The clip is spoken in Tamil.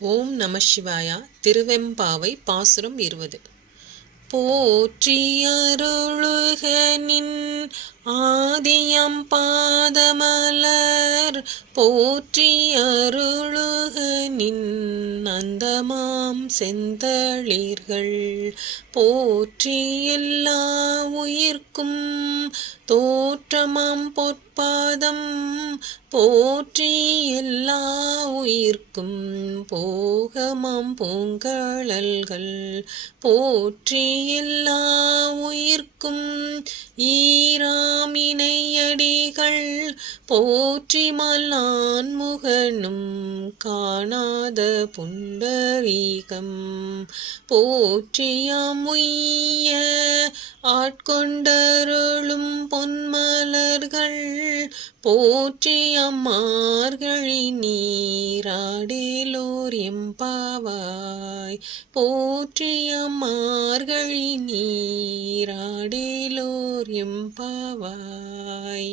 ஓம் நம சிவாயா. திருவெம்பாவை பாசுரம் 20. போற்றி அருளுக நின் ஆதியம் பாதமலர், போற்றி அருளுக நின் அந்தமாம் செந்தளிர்கள், போற்றி எல்லா உயிர்க்கும் தோற்றமாம் பொற்பாதம், போற்றி எல்லா உயிர்க்கும் போகமாம் பூங்கழல்கள், போற்றி எல்லா உயிர்க்கும் ஈராமினையடிகள், போற்றி மல்லான் முகனும் காணாத புண்டரீகம், போற்றியாம் உய்ய ஆட்கொண்டருளும் பொன்மலர்கள், போற்றி அம்மார்கழி நீராடேலோர் எம்பாவாய், போற்றி அம்மார்கழி நீராடேலோர் எம்பாவாய்.